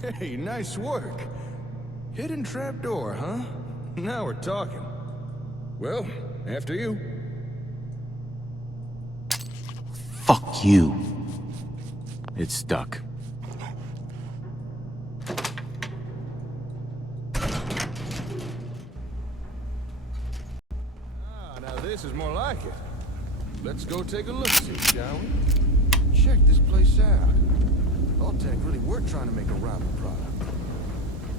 Hey, nice work. Hidden trapdoor, huh? Now we're talking. Well, after you. Fuck you. It's stuck. Now this is more like it. Let's go take a look-see, shall we? Check this place out. Vault-Tec really were trying to make a rival product.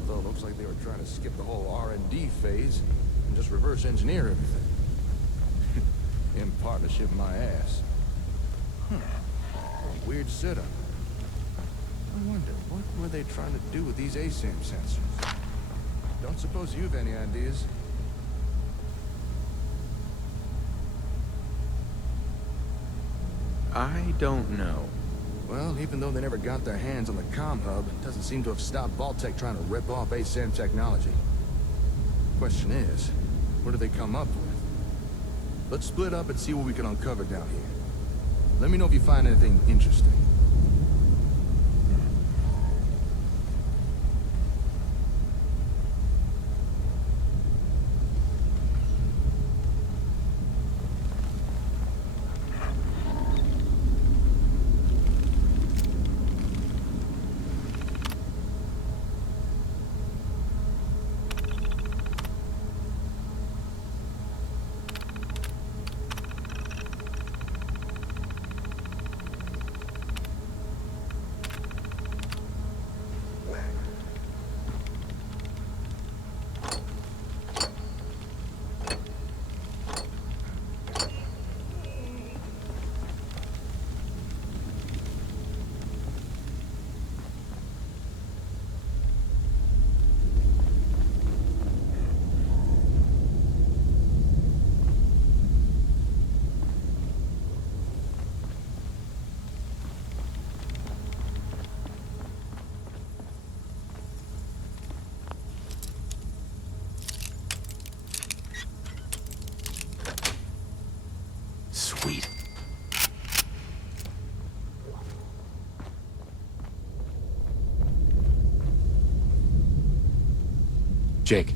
Though it looks like they were trying to skip the whole R&D phase and just reverse engineer everything. In partnership, my ass. Weird setup. I wonder, what were they trying to do with these ASAM sensors? Don't suppose you've any ideas? I don't know. Well, even though they never got their hands on the comm hub, it doesn't seem to have stopped Vault-Tec trying to rip off ASAM technology. Question is, what do they come up with? Let's split up and see what we can uncover down here. Let me know if you find anything interesting. Sweet. Jake.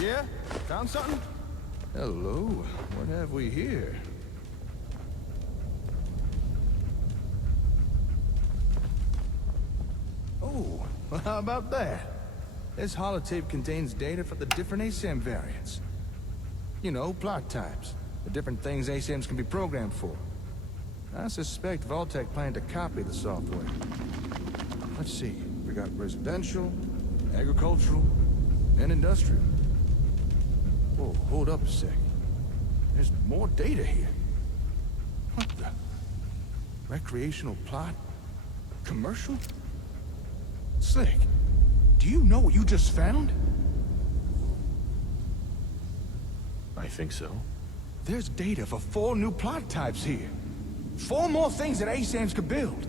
Yeah? Found something? Hello. What have we here? Oh, well, how about that? This holotape contains data for the different ASAM variants. You know, plot types. The different things ASAMs can be programmed for. I suspect Vault-Tec planned to copy the software. Let's see. We got residential, agricultural, and industrial. Whoa, hold up a sec. There's more data here. What the? Recreational plot? Commercial? Slick, do you know what you just found? I think so. There's data for 4 new plot types here. 4 more things that ASAMs could build.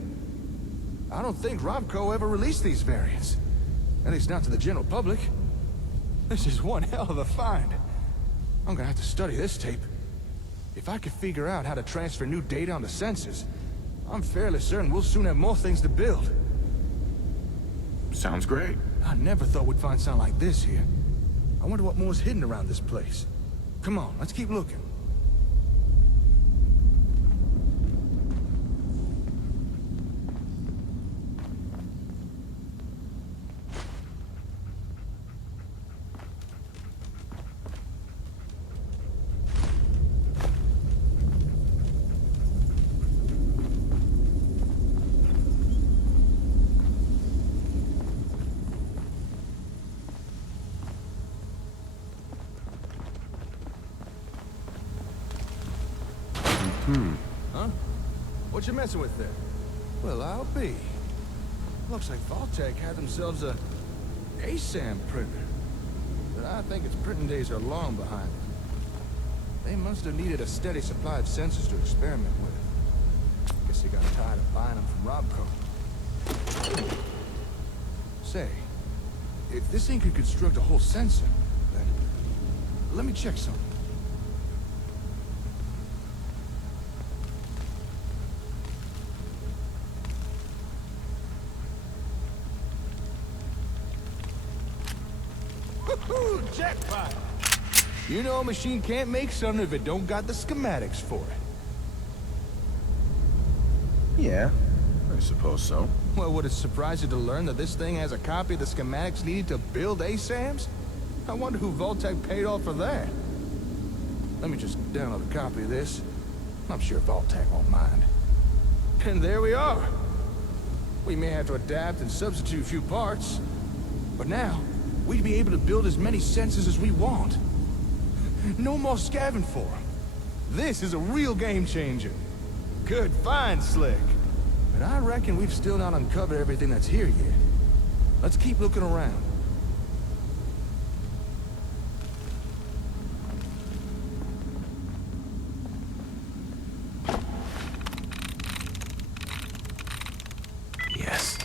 I don't think Robco ever released these variants. At least not to the general public. This is one hell of a find. I'm gonna have to study this tape. If I could figure out how to transfer new data onto sensors, I'm fairly certain we'll soon have more things to build. Sounds great. I never thought we'd find something like this here. I wonder what more's hidden around this place. Come on, let's keep looking. Huh? What you messing with there? Well, I'll be. Looks like Vault-Tec had themselves a ASAM printer. But I think its printing days are long behind it. They must have needed a steady supply of sensors to experiment with. Guess they got tired of buying them from Robco. Say, if this thing could construct a whole sensor, then let me check something. Ooh, jackpot! You know a machine can't make something if it don't got the schematics for it. Yeah, I suppose so. Well, would it surprise you to learn that this thing has a copy of the schematics needed to build ASAMs? I wonder who Vault-Tec paid off for that. Let me just download a copy of this. I'm sure Vault-Tec won't mind. And there we are. We may have to adapt and substitute a few parts, but now we'd be able to build as many sensors as we want. No more scavenging for 'em. This is a real game changer. Good find, Slick. But I reckon we've still not uncovered everything that's here yet. Let's keep looking around. Yes.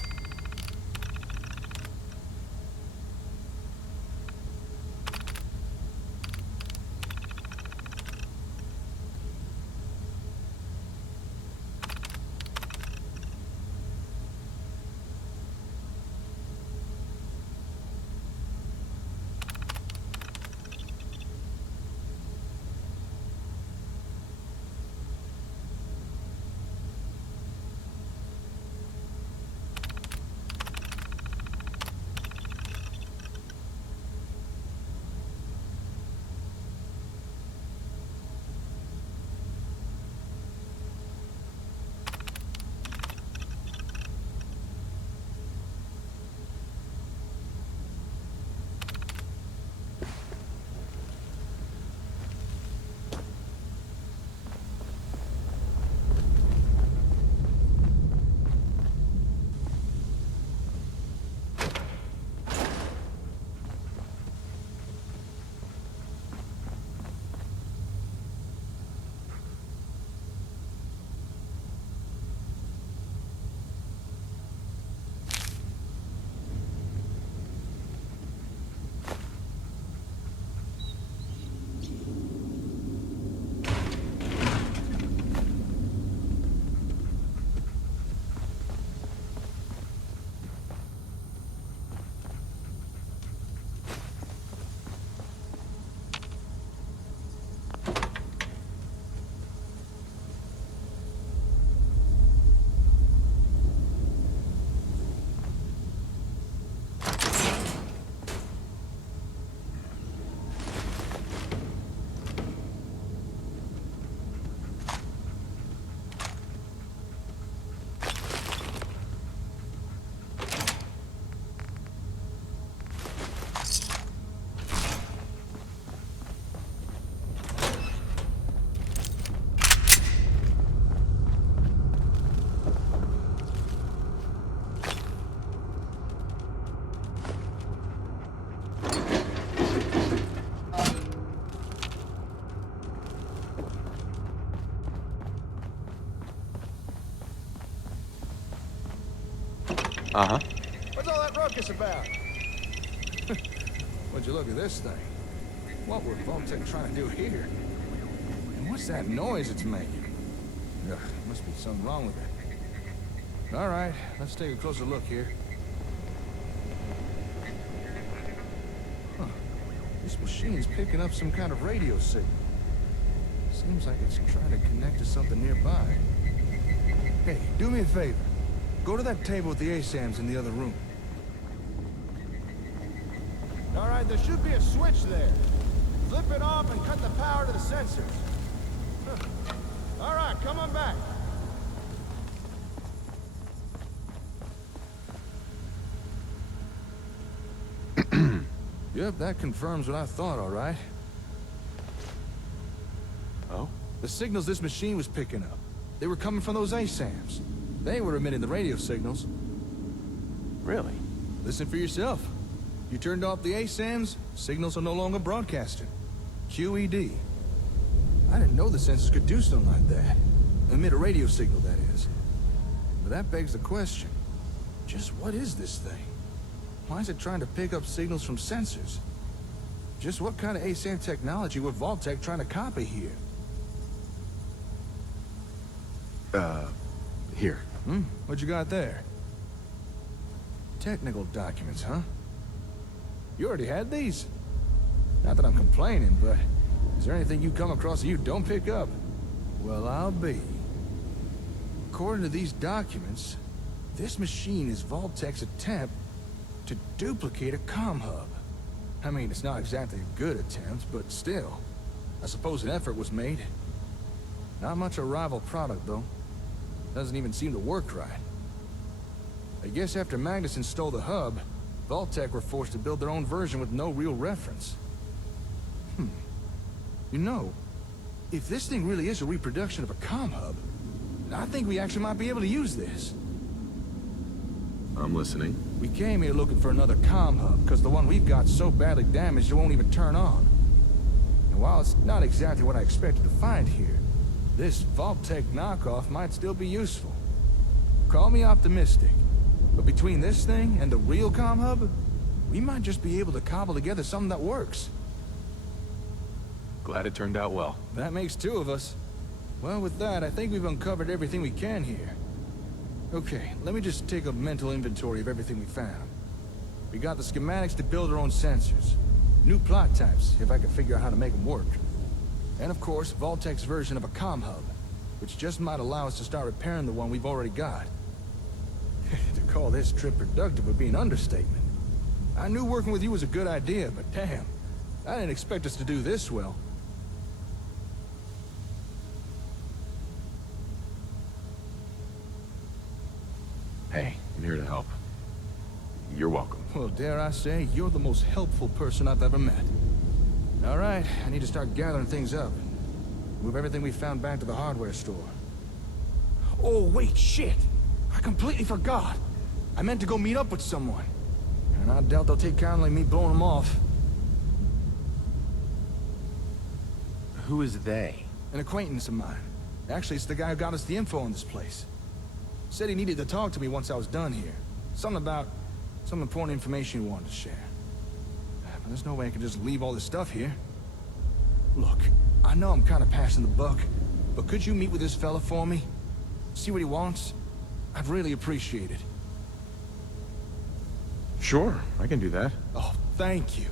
Uh-huh. What's all that ruckus about? Would you look at this thing? What were Vault-Tec trying to do here? And what's that noise it's making? Ugh, must be something wrong with it. All right, let's take a closer look here. Huh. This machine's picking up some kind of radio signal. Seems like it's trying to connect to something nearby. Hey, do me a favor. Go to that table with the ASAMs in the other room. All right, there should be a switch there. Flip it off and cut the power to the sensors. Huh. All right, come on back. Yep, that confirms what I thought, all right. Oh? The signals this machine was picking up, they were coming from those ASAMs. They were emitting the radio signals. Really? Listen for yourself. You turned off the ASAMs, signals are no longer broadcasting. QED. I didn't know the sensors could do something like that. Emit a radio signal, that is. But that begs the question. Just what is this thing? Why is it trying to pick up signals from sensors? Just what kind of ASAM technology were Vault-Tec trying to copy here? Here. What you got there? Technical documents, huh? You already had these? Not that I'm complaining, but is there anything you come across that you don't pick up? Well, I'll be. According to these documents, this machine is Vault-Tec's attempt to duplicate a comm hub. I mean, it's not exactly a good attempt, but still, I suppose an effort was made. Not much a rival product, though. Doesn't even seem to work right. I guess after Magnuson stole the hub, Vault-Tec were forced to build their own version with no real reference. You know, if this thing really is a reproduction of a comm hub, I think we actually might be able to use this. I'm listening. We came here looking for another comm hub, because the one we've got so badly damaged it won't even turn on. And while it's not exactly what I expected to find here, this Vault-Tec knockoff might still be useful. Call me optimistic, but between this thing and the real comm hub, we might just be able to cobble together something that works. Glad it turned out well. That makes two of us. Well, with that, I think we've uncovered everything we can here. Okay, let me just take a mental inventory of everything we found. We got the schematics to build our own sensors. New plot types, if I can figure out how to make them work. And of course, Vault-Tec's version of a comm hub, which just might allow us to start repairing the one we've already got. To call this trip productive would be an understatement. I knew working with you was a good idea, but damn, I didn't expect us to do this well. Hey, I'm here to help. You're welcome. Well, dare I say, you're the most helpful person I've ever met. All right, I need to start gathering things up. Move everything we found back to the hardware store. Oh, wait, shit! I completely forgot! I meant to go meet up with someone. And I doubt they'll take kindly me blowing them off. Who is they? An acquaintance of mine. Actually, it's the guy who got us the info on this place. Said he needed to talk to me once I was done here. Something about some important information he wanted to share. But there's no way I can just leave all this stuff here. Look, I know I'm kind of passing the buck, but could you meet with this fella for me? See what he wants? I'd really appreciate it. Sure, I can do that. Oh, thank you.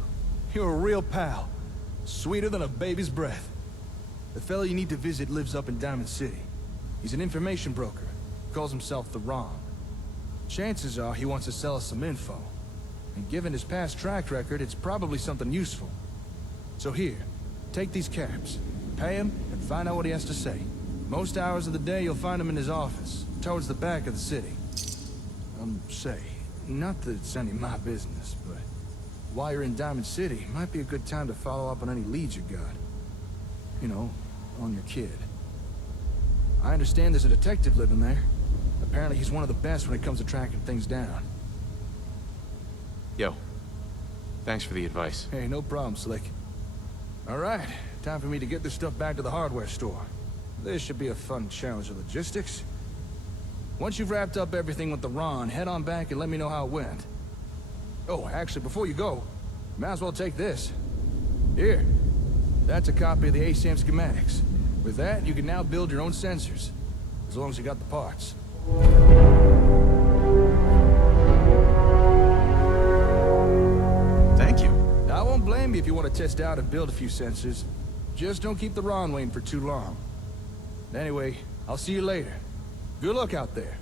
You're a real pal. Sweeter than a baby's breath. The fella you need to visit lives up in Diamond City. He's an information broker. Calls himself the Ron. Chances are he wants to sell us some info. And given his past track record, it's probably something useful. So here, take these caps, pay him, and find out what he has to say. Most hours of the day you'll find him in his office, towards the back of the city. Say, not that it's any of my business, but while you're in Diamond City, might be a good time to follow up on any leads you got. You know, on your kid. I understand there's a detective living there. Apparently he's one of the best when it comes to tracking things down. Yo, thanks for the advice. Hey, no problem, Slick. All right, time for me to get this stuff back to the hardware store. This should be a fun challenge of logistics. Once you've wrapped up everything with the Ron, head on back and let me know how it went. Oh, actually, before you go, might as well take this. Here. That's a copy of the ASAM schematics. With that, you can now build your own sensors. As long as you got the parts. Thank you. I won't blame you if you want to test out and build a few sensors. Just don't keep the Ron waiting for too long. Anyway, I'll see you later. Good luck out there.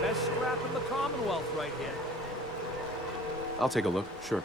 Best scrap in the Commonwealth right here. I'll take a look, sure.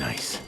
Nice.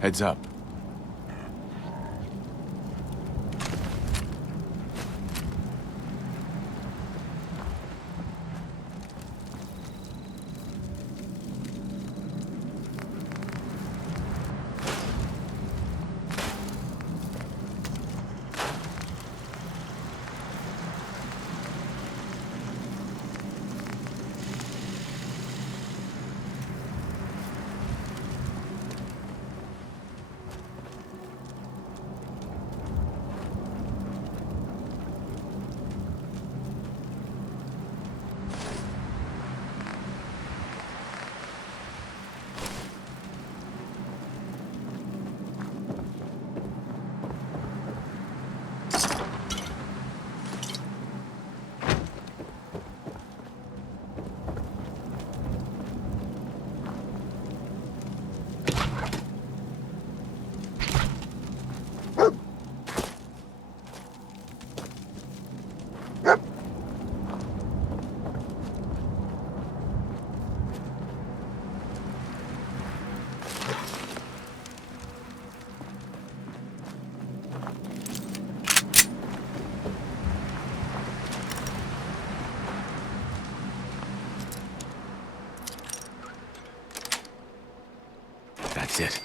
Heads up. That's it.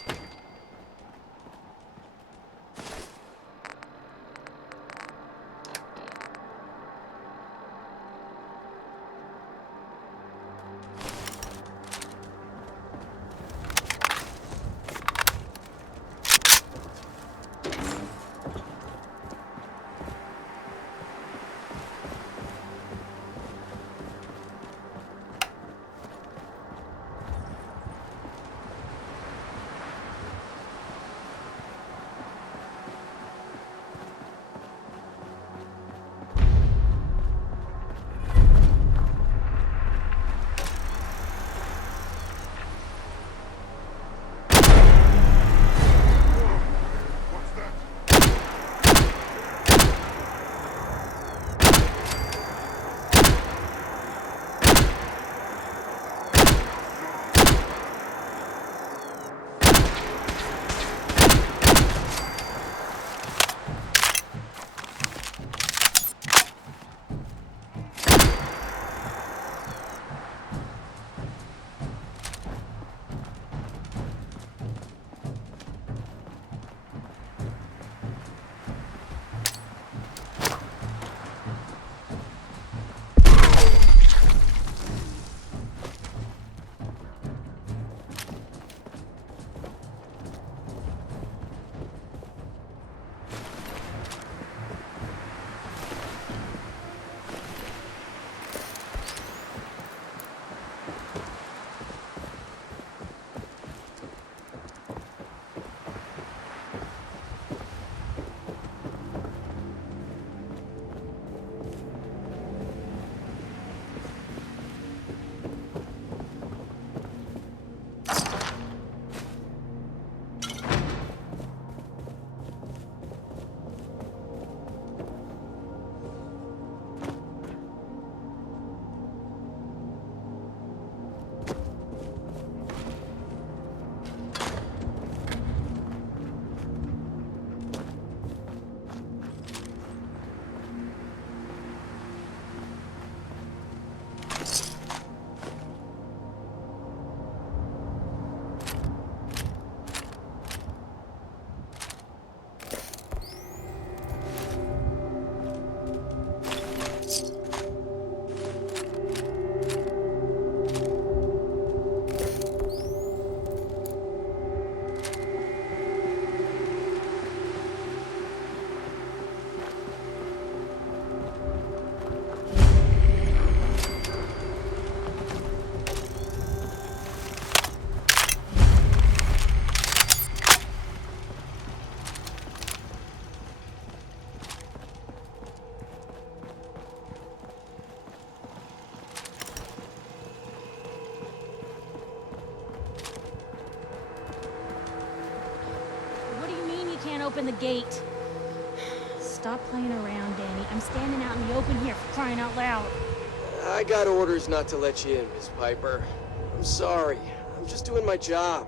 Open the gate. Stop playing around, Danny. I'm standing out in the open here for crying out loud. I got orders not to let you in, Miss Piper. I'm sorry. I'm just doing my job.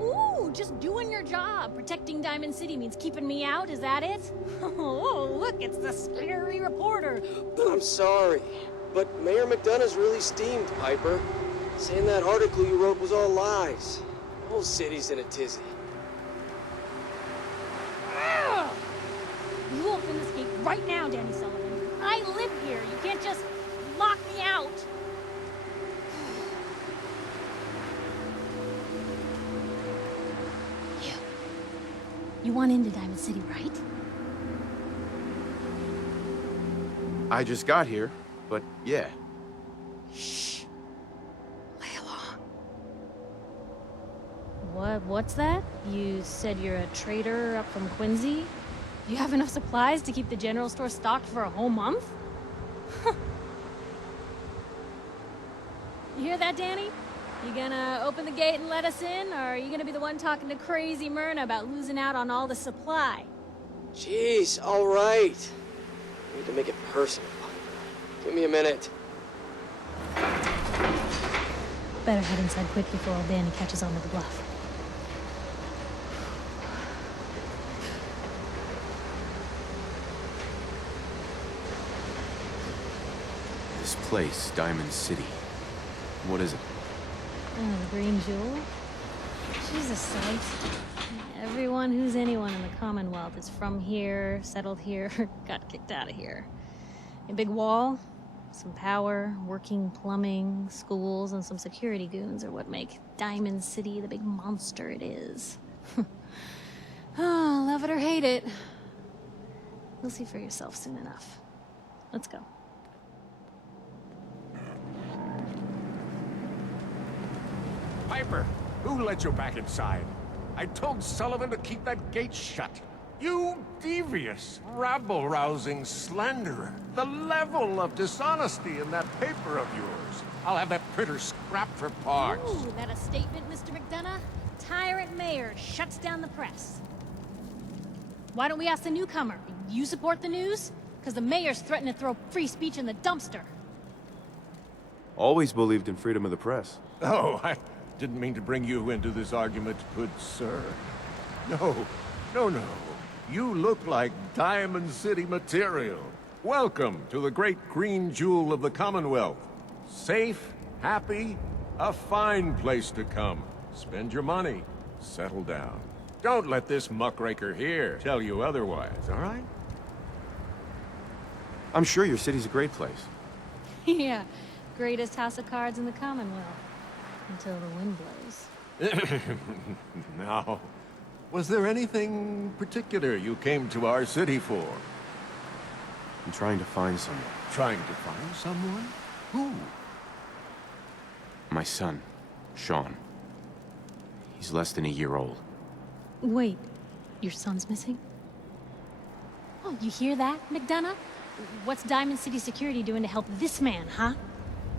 Ooh, just doing your job. Protecting Diamond City means keeping me out, is that it? Oh, look, it's the scary reporter. I'm sorry, but Mayor McDonough's really steamed, Piper. Saying that article you wrote was all lies. The whole city's in a tizzy. You open this gate right now, Danny Sullivan. I live here. You can't just lock me out. You want into Diamond City, right? I just got here, but yeah. Shh. Play along. What's that? You said you're a trader up from Quincy? You have enough supplies to keep the general store stocked for a whole month? You hear that, Danny? You gonna open the gate and let us in, or are you gonna be the one talking to crazy Myrna about losing out on all the supply? Jeez, all right. I need to make it personal, Piper. Give me a minute. Better head inside quick before old Danny catches on to the bluff. This place, Diamond City. What is it? Oh, the Green Jewel? She's a sight. Everyone who's anyone in the Commonwealth is from here, settled here, got kicked out of here. A big wall, some power, working plumbing, schools, and some security goons are what make Diamond City the big monster it is. Oh, love it or hate it. You'll see for yourself soon enough. Let's go. Piper, who let you back inside? I told Sullivan to keep that gate shut. You devious, rabble-rousing slanderer. The level of dishonesty in that paper of yours. I'll have that printer scrapped for parts. Ooh, that a statement, Mr. McDonough? Tyrant mayor shuts down the press. Why don't we ask the newcomer? You support the news? Because the mayor's threatened to throw free speech in the dumpster. Always believed in freedom of the press. Oh, I didn't mean to bring you into this argument, good sir. No. You look like Diamond City material. Welcome to the great green jewel of the Commonwealth. Safe, happy, a fine place to come. Spend your money, settle down. Don't let this muckraker here tell you otherwise, all right? I'm sure your city's a great place. Yeah, greatest house of cards in the Commonwealth. Until the wind blows. Now, was there anything particular you came to our city for? I'm trying to find someone. Trying to find someone? Who? My son, Sean. He's less than a year old. Wait, your son's missing? Oh, you hear that, McDonough? What's Diamond City Security doing to help this man, huh?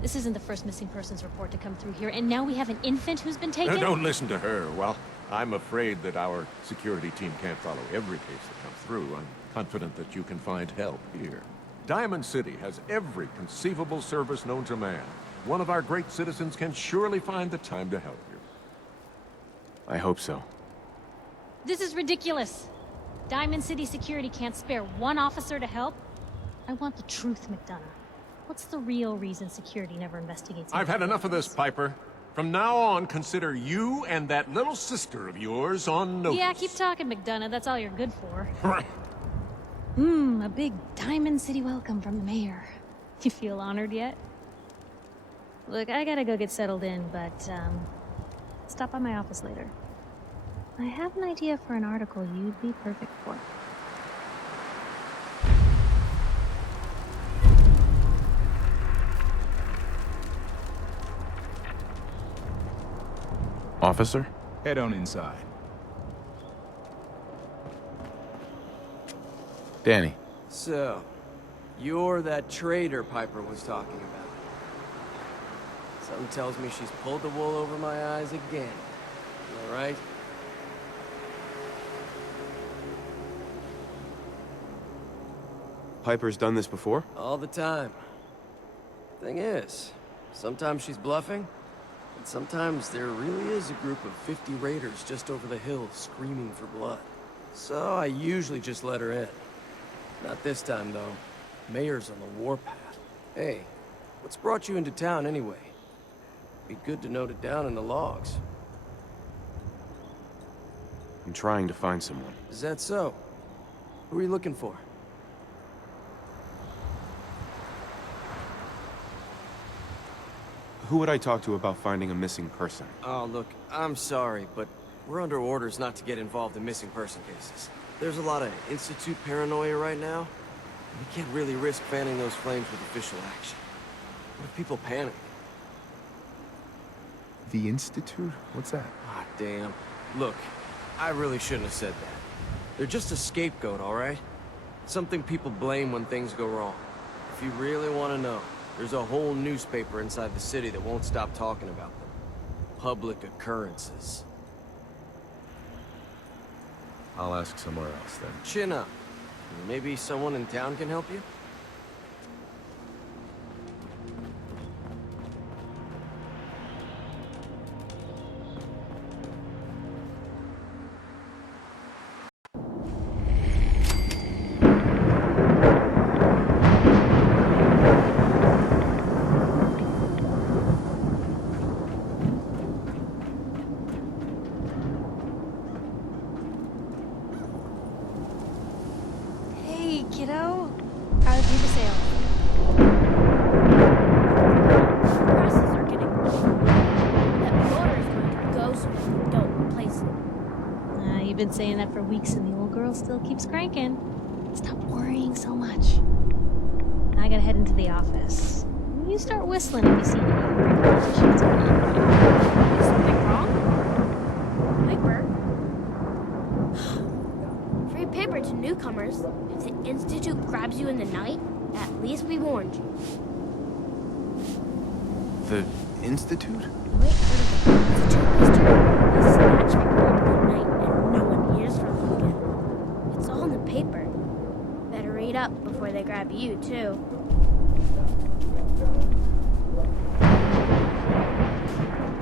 This isn't the first missing persons report to come through here, and now we have an infant who's been taken? Don't listen to her. Well, I'm afraid that our security team can't follow every case that comes through. I'm confident that you can find help here. Diamond City has every conceivable service known to man. One of our great citizens can surely find the time to help you. I hope so. This is ridiculous. Diamond City Security can't spare one officer to help. I want the truth, McDonough. What's the real reason security never investigates? I've had enough of this, Piper. From now on, consider you and that little sister of yours on notice. Yeah, keep talking, McDonough. That's all you're good for. A big Diamond City welcome from the mayor. You feel honored yet? Look, I gotta go get settled in, but, stop by my office later. I have an idea for an article you'd be perfect for. Officer? Head on inside. Danny. So, you're that traitor Piper was talking about. Something tells me she's pulled the wool over my eyes again. All right? Piper's done this before? All the time. Thing is, sometimes she's bluffing, and sometimes there really is a group of 50 raiders just over the hill screaming for blood. So I usually just let her in. Not this time, though. Mayor's on the warpath. Hey, what's brought you into town anyway? Be good to note it down in the logs. I'm trying to find someone. Is that so? Who are you looking for? Who would I talk to about finding a missing person? Oh, look, I'm sorry, but we're under orders not to get involved in missing person cases. There's a lot of Institute paranoia right now. We can't really risk fanning those flames with official action. What if people panic? The Institute? What's that? Ah, damn. Look, I really shouldn't have said that. They're just a scapegoat, all right? Something people blame when things go wrong. If you really want to know, there's a whole newspaper inside the city that won't stop talking about them. Public occurrences. I'll ask somewhere else then. Chin up. Maybe someone in town can help you? been saying that for weeks and the old girl still keeps cranking. Stop worrying so much. I gotta head into the office. You start whistling if you see any angry politicians around. Is something wrong? Piper? Free paper to newcomers. If the Institute grabs you in the night, at least we warned you. The Institute? You ain't heard of the Institute, mister? They snatch people up in the night and no one hears from them again. It's all in the paper. Better read up before they grab you, too.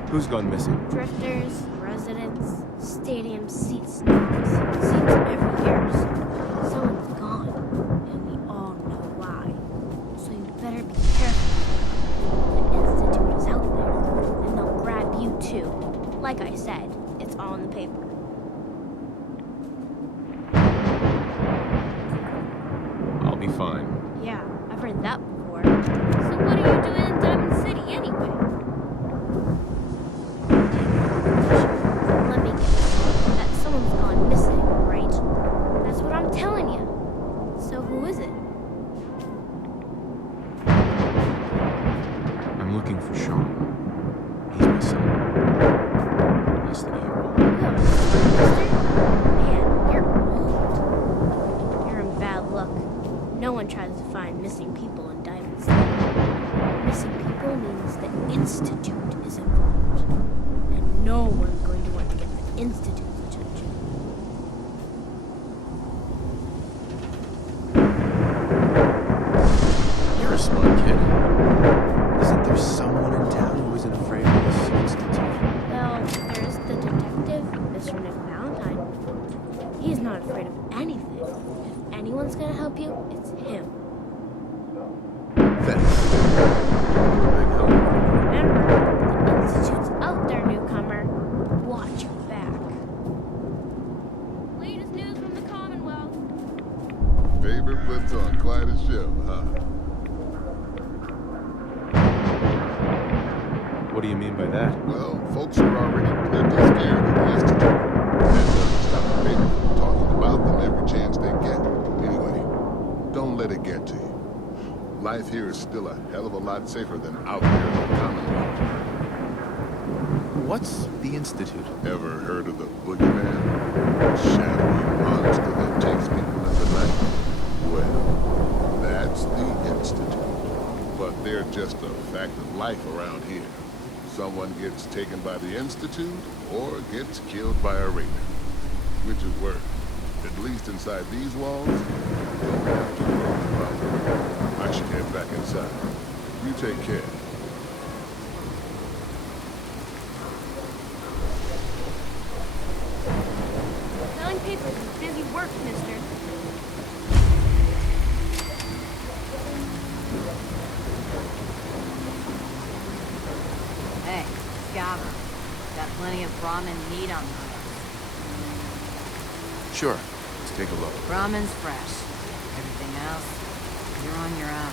Who's gone missing? Drifters, residents, stadium seat snobs. Seems every year or so, someone's gone, and we all know why. So you better be careful. The Institute is out there, and they'll grab you too. Like I said, it's all in the paper. I'll be fine. Yeah, I've heard that before. So what are you doing in Diamond City anyway? Let me guess. That someone's gone missing, right? That's what I'm telling you. So who is it? I'm looking for Sean. He's my son. Less than a year old. Man, you're old. You're in bad luck. No one tries to find missing people in Diamond City. Missing people means the Institute is involved. And no one's going to want to get the Institute's attention. You're a smart kid. Isn't there someone in town who isn't afraid of this Institute? Well, there's the detective, Mr. Nick Valentine. He's not afraid of anything. If anyone's gonna help you, it's him. Thanks. Big help. Remember, the Institute's out there, newcomer. Watch your back. Latest news from the Commonwealth. Favorite puts on quite a show, huh? What do you mean by that? Well, folks are already plenty scared of the Institute. That doesn't stop the paper from talking about them every chance they get. Anyway, don't let it get to you. Life here is still a hell of a lot safer than out there in the Commonwealth. What's the Institute? Ever heard of the boogeyman? A shadowy monster that takes people in the night? Well, that's the Institute. But they're just a fact of life around here. Someone gets taken by the Institute or gets killed by a raider. Which is worse. At least inside these walls, you don't have to worry about it. I should head back inside. You take care. Selling papers is busy work, mister. Hey, Scabber. Got plenty of ramen meat on the Sure. Let's take a look. Ramen's fresh. Everything else, you're on your own.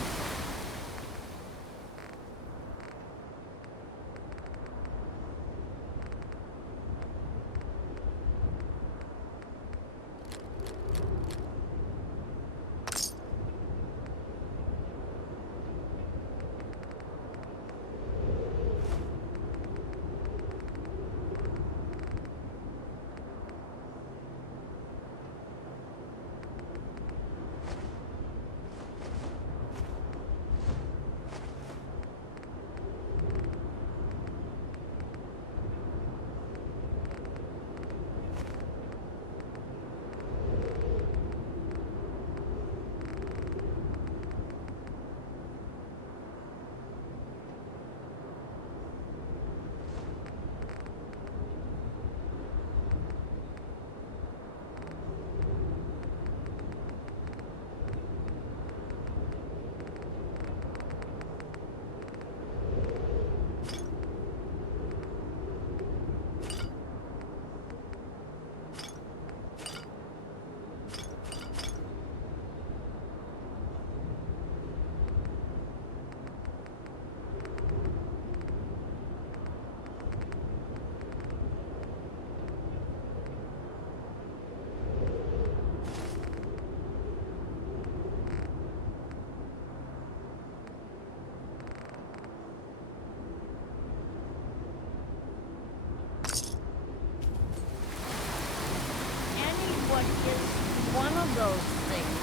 those things.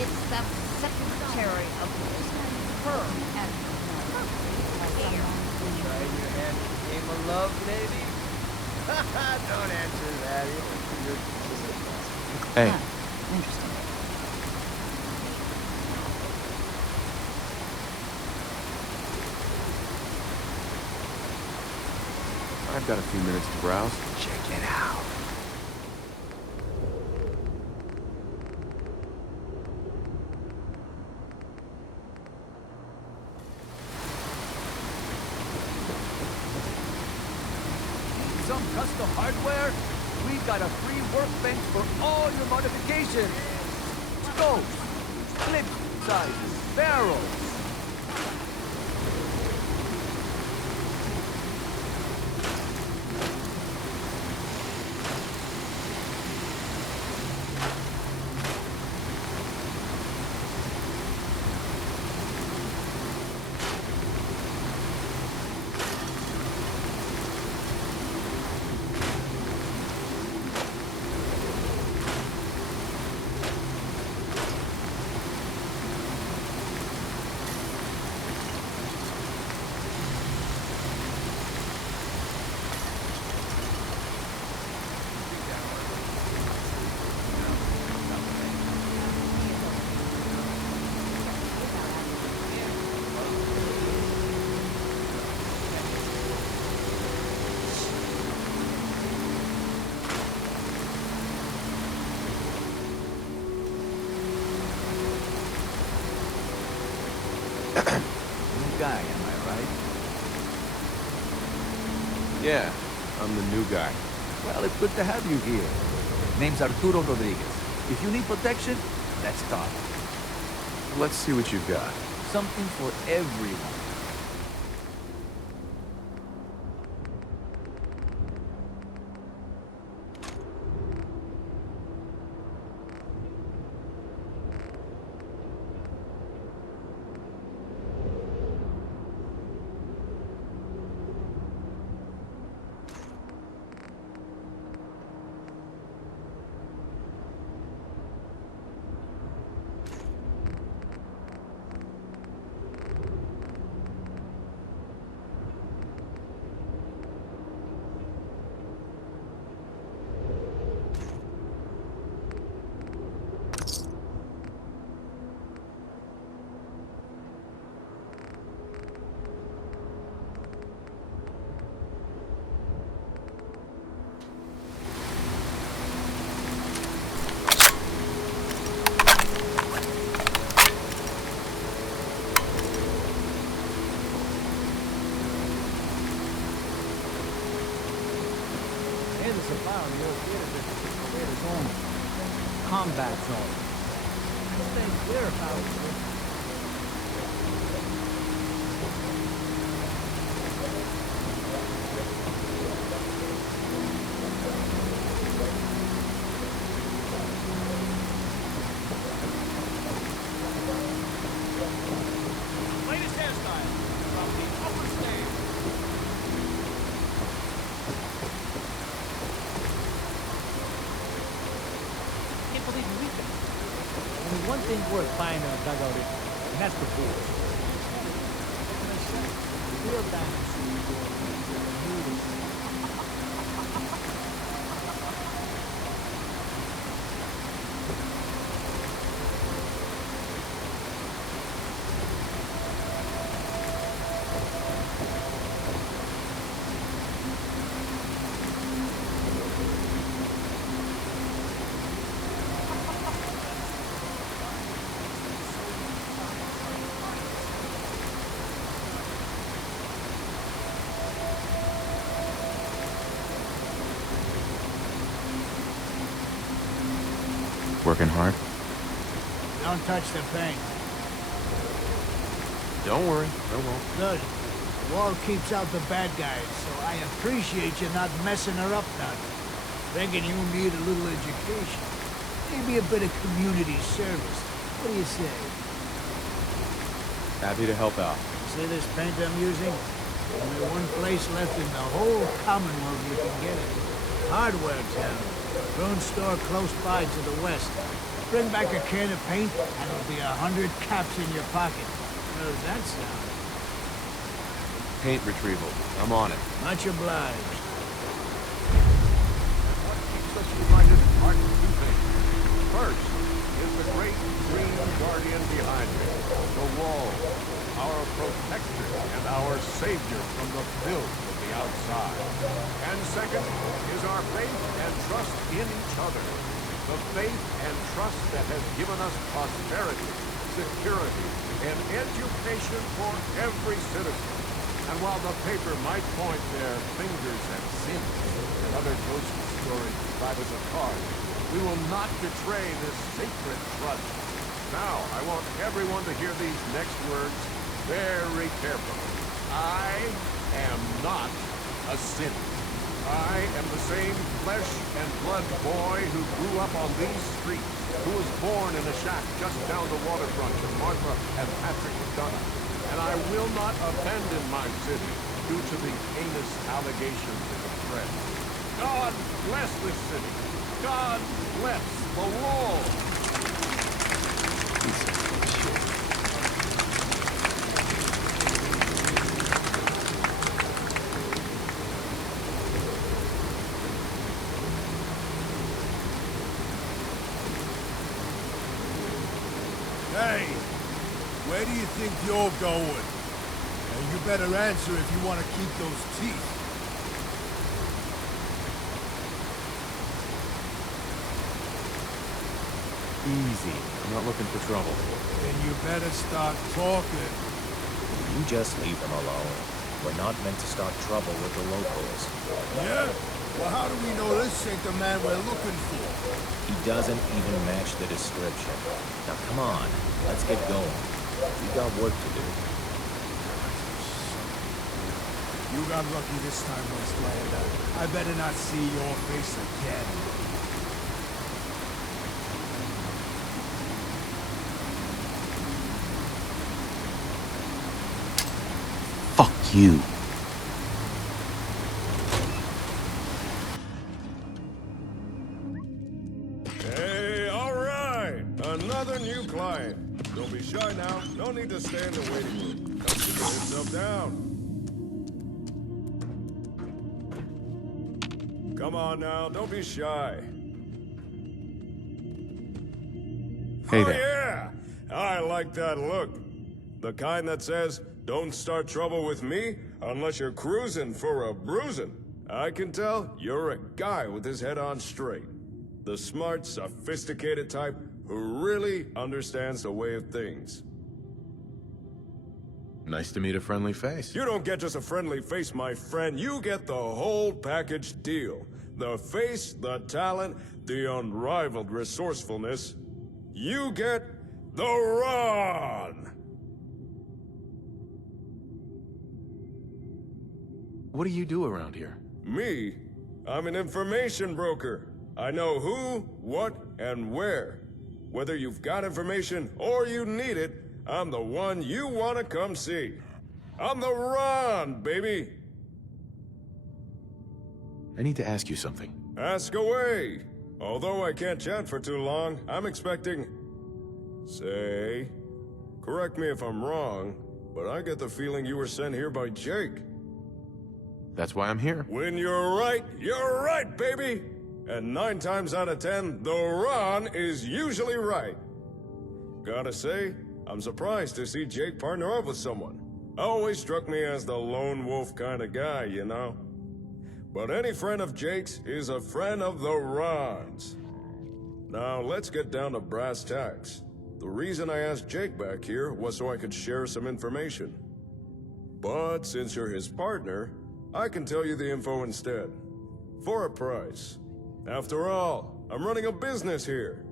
It's the secretary of her and here. Trying your hand at the game of love, maybe? Don't answer that. Hey, Interesting. I've got a few minutes to browse. Check it out. Some custom hardware? We've got a free workbench for all your modifications. Scopes, clip sizes, barrels. Guy, am I right? Yeah, I'm the new guy. Well, it's good to have you here. Name's Arturo Rodriguez. If you need protection, let's talk. Let's see what you've got. Something for everyone. Combat zone. Stay clear about it. Latest hairstyle from the upper stage. Can't believe you reached it. Only one thing worth buying a dugout in, and that's the board. What can I say? The real dynasty. Working hard? Don't touch the paint. Don't worry, I won't. Good. The wall keeps out the bad guys, so I appreciate you not messing her up none. Reckon you need a little education. Maybe a bit of community service. What do you say? Happy to help out. See this paint I'm using? Only one place left in the whole Commonwealth you can get it. Hardware Town. Drone store close by to the west. Bring back a can of paint, and there'll be 100 caps in your pocket. How does that sound? Paint retrieval. I'm on it. Much obliged. What keeps us united are two things. First is the great green guardian behind me, the wall, our protector and our savior from the filth of the outside. And second is our faith and trust in each other, the faith and trust that has given us prosperity, security, and education for every citizen. And while the paper might point their fingers at sins and other ghostly stories to drive us apart, we will not betray this sacred trust. Now, I want everyone to hear these next words very carefully. I am not a sinner. I am the same flesh and blood boy who grew up on these streets, who was born in a shack just down the waterfront with Martha and Patrick McDonough. And I will not abandon my city due to the heinous allegations of the press. God bless this city. God bless the wall. Hey, where do you think you're going? And you better answer if you want to keep those teeth. Easy. I'm not looking for trouble. Then you better start talking. You just leave them alone. We're not meant to start trouble with the locals. Yeah? Well, how do we know this ain't the man we're looking for? He doesn't even match the description. Now come on, let's get going. We got work to do. You got lucky this time, Westlander. I better not see your face again. Fuck you. Hey, all right. Another new client. Don't be shy now. No need to stay in the waiting room. Come sit yourself down. Come on now, don't be shy. Hey oh, there. Yeah! I like that look. The kind that says, don't start trouble with me unless you're cruising for a bruising. I can tell you're a guy with his head on straight. The smart, sophisticated type who really understands the way of things. Nice to meet a friendly face. You don't get just a friendly face, my friend. You get the whole package deal. The face, the talent, the unrivaled resourcefulness. You get the Ron! What do you do around here? Me? I'm an information broker. I know who, what, and where. Whether you've got information or you need it, I'm the one you want to come see. I'm the Ron, baby! I need to ask you something. Ask away! Although I can't chat for too long, I'm expecting... Say... Correct me if I'm wrong, but I get the feeling you were sent here by Jake. That's why I'm here. When you're right, baby! And 9 times out of 10, the Ron is usually right. Gotta say, I'm surprised to see Jake partner up with someone. Always struck me as the lone wolf kind of guy, you know? But any friend of Jake's is a friend of the Ron's. Now, let's get down to brass tacks. The reason I asked Jake back here was so I could share some information. But since you're his partner, I can tell you the info instead. For a price. After all, I'm running a business here.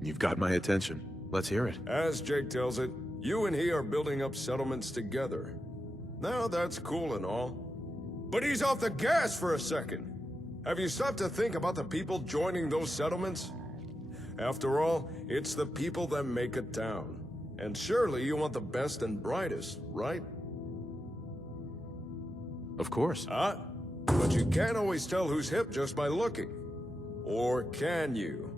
You've got my attention. Let's hear it. As Jake tells it, you and he are building up settlements together. Now that's cool and all. But he's off the gas for a second. Have you stopped to think about the people joining those settlements? After all, it's the people that make a town. And surely you want the best and brightest, right? Of course. But you can't always tell who's hip just by looking. Or can you?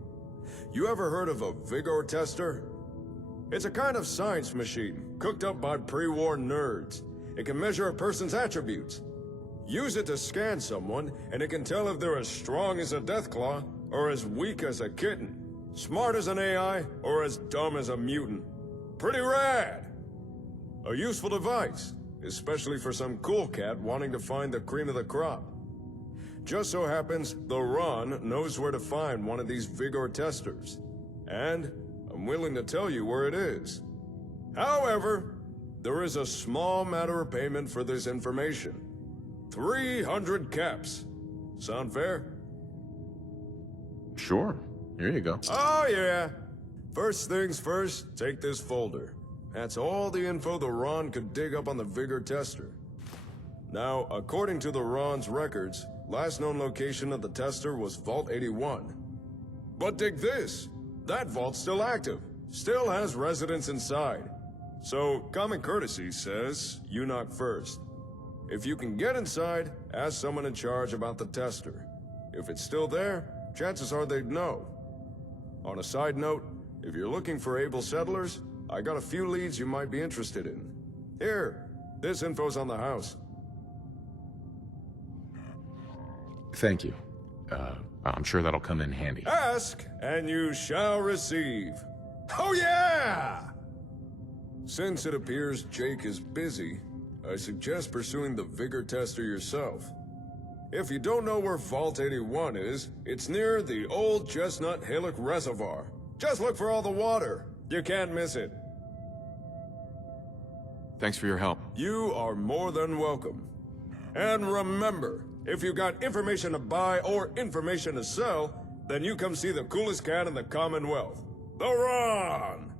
You ever heard of a Vigor tester? It's a kind of science machine, cooked up by pre-war nerds. It can measure a person's attributes. Use it to scan someone, and it can tell if they're as strong as a Deathclaw, or as weak as a kitten. Smart as an AI, or as dumb as a mutant. Pretty rad! A useful device, especially for some cool cat wanting to find the cream of the crop. Just so happens, the Ron knows where to find one of these Vigor testers. And I'm willing to tell you where it is. However, there is a small matter of payment for this information. 300 caps. Sound fair? Sure. Here you go. Oh, yeah. First things first, take this folder. That's all the info the Ron could dig up on the Vigor tester. Now, according to the Ron's records, last known location of the tester was Vault 81. But dig this! That vault's still active. Still has residents inside. So, common courtesy says, you knock first. If you can get inside, ask someone in charge about the tester. If it's still there, chances are they'd know. On a side note, if you're looking for able settlers, I got a few leads you might be interested in. Here, this info's on the house. Thank you. I'm sure that'll come in handy. Ask, and you shall receive. Oh yeah! Since it appears Jake is busy, I suggest pursuing the Vigor tester yourself. If you don't know where Vault 81 is, it's near the old Chestnut Hillock Reservoir. Just look for all the water. You can't miss it. Thanks for your help. You are more than welcome. And remember, if you got information to buy or information to sell, then you come see the coolest cat in the Commonwealth. The Ron!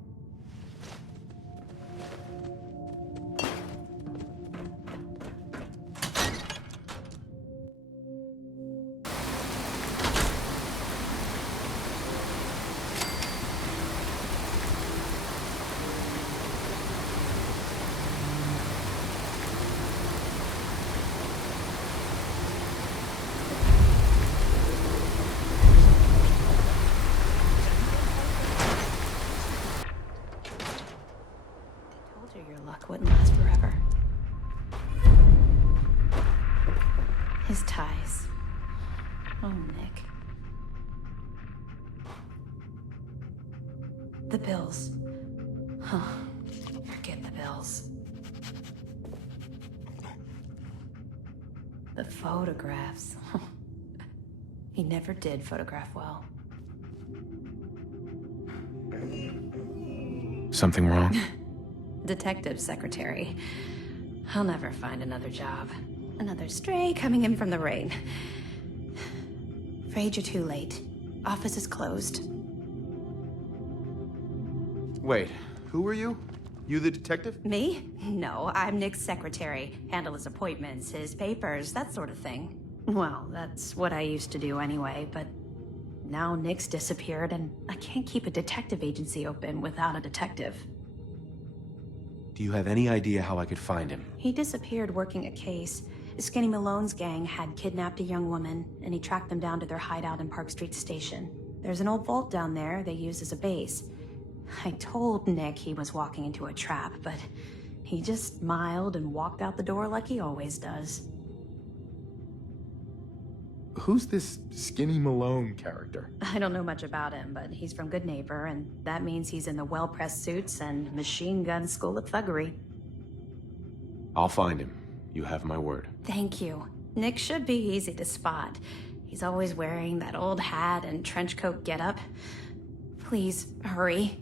Your luck wouldn't last forever. His ties. Oh, Nick. The bills. Huh. Forget the bills. The photographs. He never did photograph well. Something wrong? Detective secretary. I'll never find another job. Another stray coming in from the rain. Afraid you're too late. Office is closed. Wait, who are you? You the detective? Me? No, I'm Nick's secretary. Handle his appointments, his papers, that sort of thing. Well, that's what I used to do anyway, but now Nick's disappeared and I can't keep a detective agency open without a detective. Do you have any idea how I could find him? He disappeared working a case. Skinny Malone's gang had kidnapped a young woman, and he tracked them down to their hideout in Park Street Station. There's an old vault down there they use as a base. I told Nick he was walking into a trap, but he just smiled and walked out the door like he always does. Who's this Skinny Malone character? I don't know much about him, but he's from Good Neighbor, and that means he's in the well-pressed suits and machine gun school of thuggery. I'll find him. You have my word. Thank you. Nick should be easy to spot. He's always wearing that old hat and trench coat getup. Please, hurry.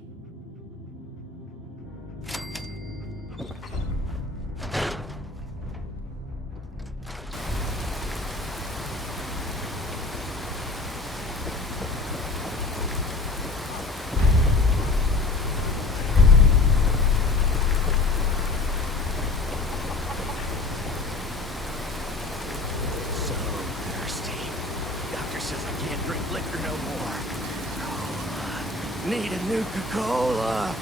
Need a Nuka-Cola.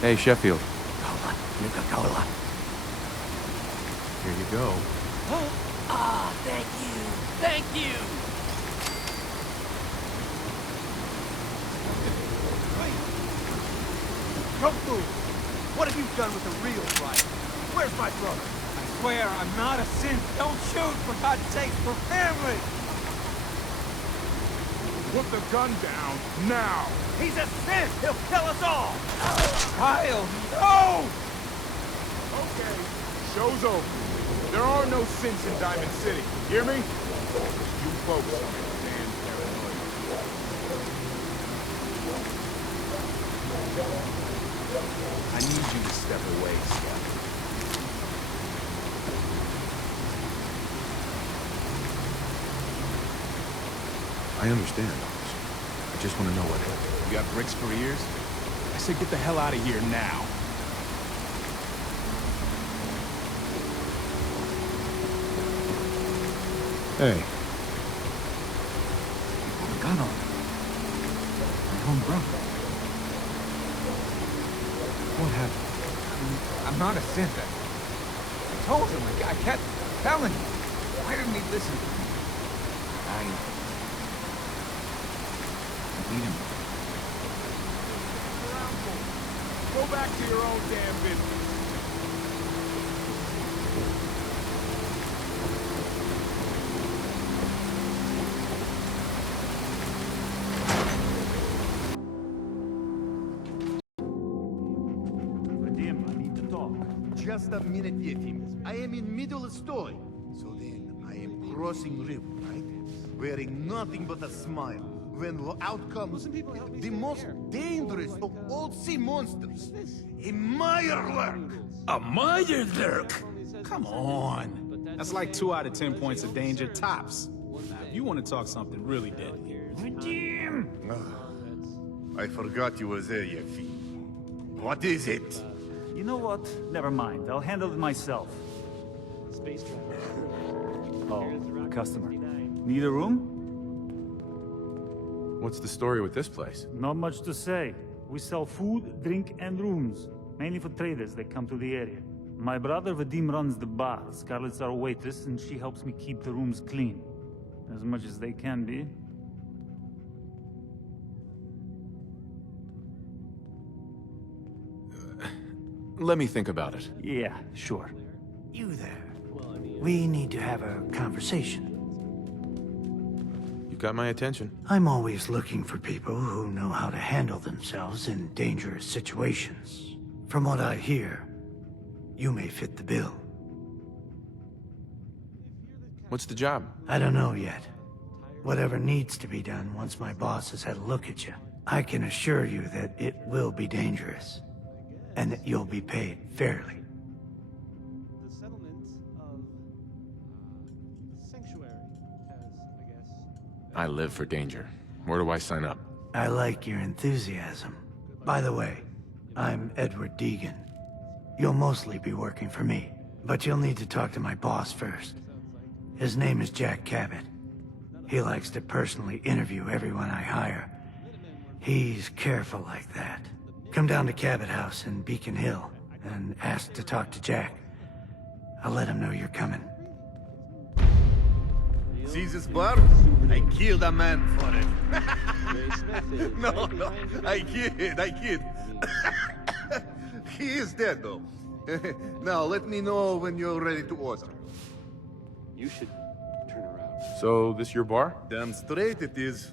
Hey, Sheffield. Nuka-Cola. Here you go. Ah, thank you. Thank you. Don't move. What have you done with the real Brian? Where's my brother? I swear I'm not a synth. Don't shoot, for God's sake, for family. Put the gun down, now! He's a synth. He'll kill us all. Kyle, no! Okay, show's over. There are no sins in Diamond City. Hear me? You folks are damn paranoid. I need you to step away, Scott. I understand, officer. I just want to know what happened. You got bricks for ears? I said get the hell out of here now. Hey. You pulled a gun on me. My own brother. What happened? I'm not a synth. I told him. I kept telling him. Why didn't he listen to me? I beat him. Go back to your own damn business. Vadim, I need to talk. Just a minute, Yefim. I am in middle of story. So then, I am crossing river, right? Wearing nothing but a smile. When out comes the most dangerous of all sea monsters, a Mirelurk! A Mirelurk? Come on. That's like 2 out of 10 points of danger tops. If you want to talk something really deadly. Vadim! I forgot you were there, Yefim. What is it? You know what? Never mind. I'll handle it myself. Oh, a customer. Need a room? What's the story with this place? Not much to say. We sell food, drink, and rooms. Mainly for traders that come to the area. My brother Vadim runs the bar. Scarlett's our waitress, and she helps me keep the rooms clean. As much as they can be. Let me think about it. Yeah, sure. You there. We need to have a conversation. You got my attention. I'm always looking for people who know how to handle themselves in dangerous situations. From what I hear, you may fit the bill. What's the job? I don't know yet. Whatever needs to be done once my boss has had a look at you. I can assure you that it will be dangerous. And that you'll be paid fairly. The settlement of Sanctuary has, I guess... I live for danger. Where do I sign up? I like your enthusiasm. By the way, I'm Edward Deegan. You'll mostly be working for me, but you'll need to talk to my boss first. His name is Jack Cabot. He likes to personally interview everyone I hire. He's careful like that. Come down to Cabot House in Beacon Hill and ask to talk to Jack. I'll let him know you're coming. See this bar? I killed a man for it. No, I kid. He is dead, though. Now, let me know when you're ready to order. You should turn around. So, this your bar? Damn straight it is.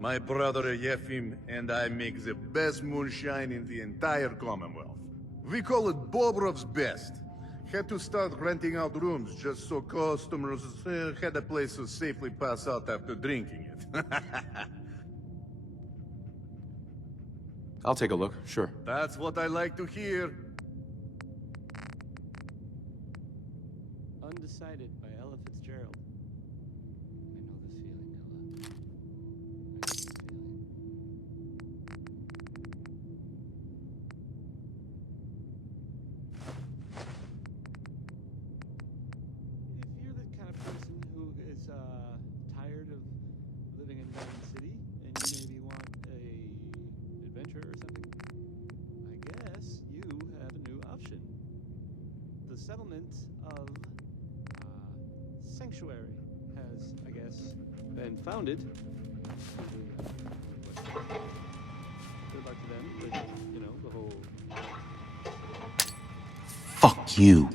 My brother Yefim and I make the best moonshine in the entire Commonwealth. We call it Bobrov's Best. Had to start renting out rooms just so customers had a place to safely pass out after drinking it. I'll take a look, sure. That's what I like to hear. Undecided by Ella Fitzgerald. If you're the kind of person who is tired of living in Diamond City and you maybe want a adventure or something, I guess you have a new option. The settlement of sanctuary has, I guess, been founded. Good luck to them with, you know, the whole... Fuck you.